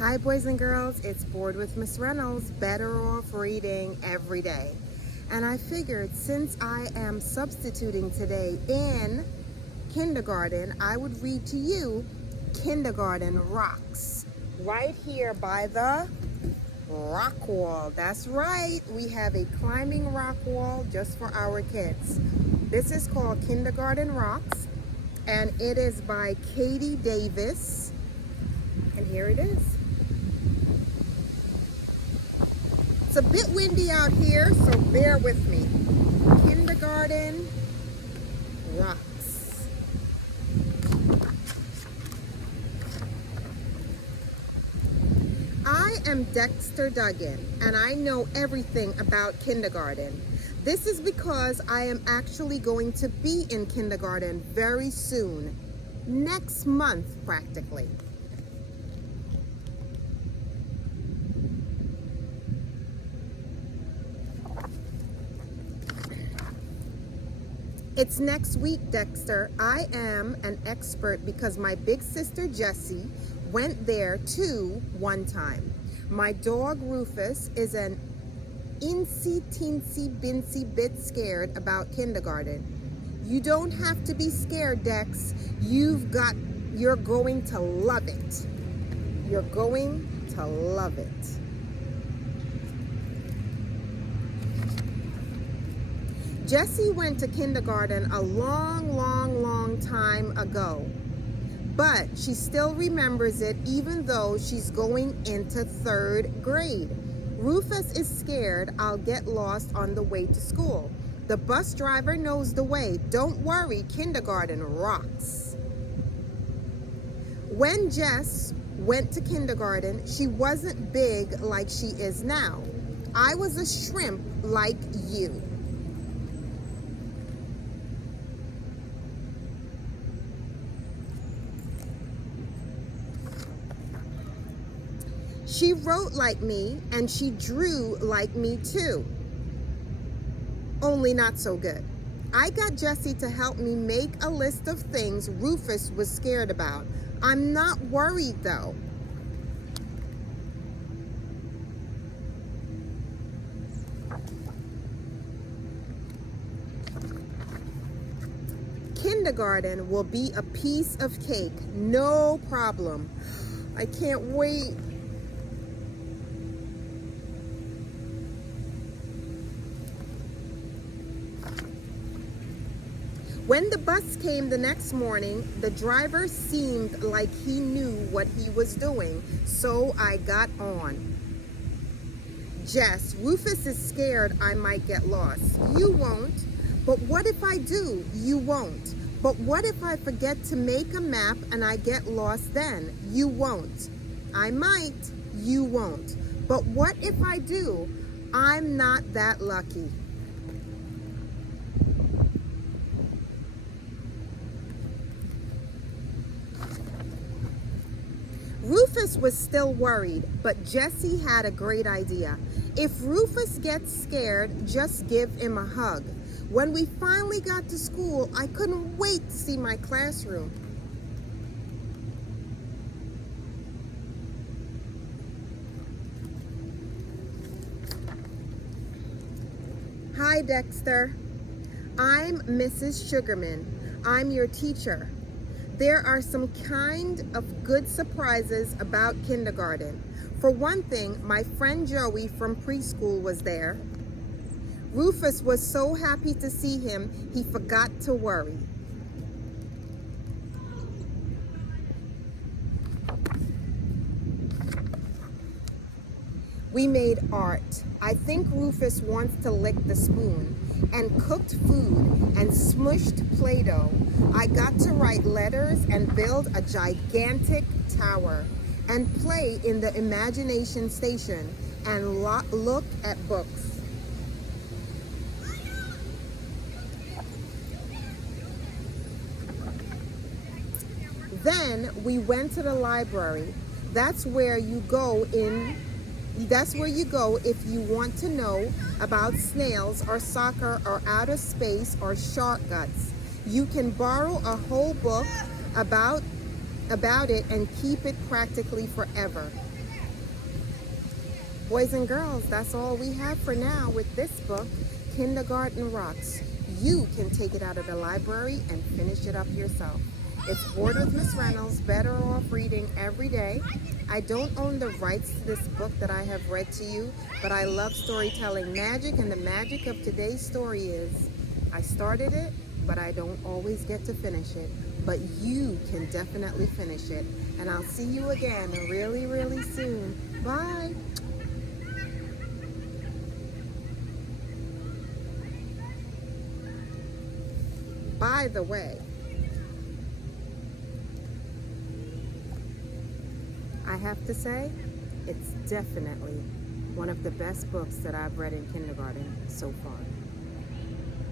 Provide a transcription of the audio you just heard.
Hi boys and girls, it's Bored with Miss Reynolds, better off reading every day. And I figured since I am substituting today in kindergarten, I would read to you Kindergarten Rocks right here by the Rockwall. That's right, we have a climbing rock wall just for our kids. This is called Kindergarten Rocks and it is by Katie Davis. And here it is. It's a bit windy out here, so bear with me. Kindergarten Rocks. I am Dexter Duggan, and I know everything about kindergarten. This is because I am actually going to be in kindergarten very soon. Next month, practically. It's next week, Dexter. I am an expert because my big sister Jessie went there too one time. My dog Rufus is an insy teensy bincy bit scared about kindergarten. You don't have to be scared, Dex. You're going to love it. You're going to love it. Jessie went to kindergarten a long time ago, but she still remembers it even though she's going into 3rd grade. Rufus is scared I'll get lost on the way to school. The bus driver knows the way. Don't worry, kindergarten rocks. When Jess went to kindergarten, she wasn't big like she is now. I was a shrimp like you. She wrote like me, and she drew like me too. Only not so good. I got Jessie to help me make a list of things Rufus was scared about. I'm not worried though. Kindergarten will be a piece of cake, no problem. I can't wait. When the bus came the next morning, the driver seemed like he knew what he was doing, so I got on. Jess, Rufus is scared I might get lost. You won't. But what if I do? You won't. But what if I forget to make a map and I get lost then? You won't. I might. You won't. But what if I do? I'm not that lucky. Rufus was still worried, but Jessie had a great idea. If Rufus gets scared, just give him a hug. When we finally got to school, I couldn't wait to see my classroom. Hi, Dexter. I'm Mrs. Sugarman. I'm your teacher. There are some kind of good surprises about kindergarten. For one thing, my friend Joey from preschool was there. Rufus was so happy to see him, he forgot to worry. We made art. I think Rufus wants to lick the spoon, and cooked food and smushed Play-Doh. I got to write letters and build a gigantic tower and play in the imagination station and look at books. Then we went to the library. That's where you go if you want to know about snails or soccer or outer space or shark guts. You can borrow a whole book about it and keep it practically forever. Boys and girls, that's all we have for now with this book, Kindergarten Rocks. You can take it out of the library and finish it up yourself. It's Bored with Miss Reynolds, Better Off Reading Every Day. I don't own the rights to this book that I have read to you, but I love storytelling magic, and the magic of today's story is I started it, but I don't always get to finish it. But you can definitely finish it. And I'll see you again really, really soon. Bye. By the way, I have to say, it's definitely one of the best books that I've read in kindergarten so far.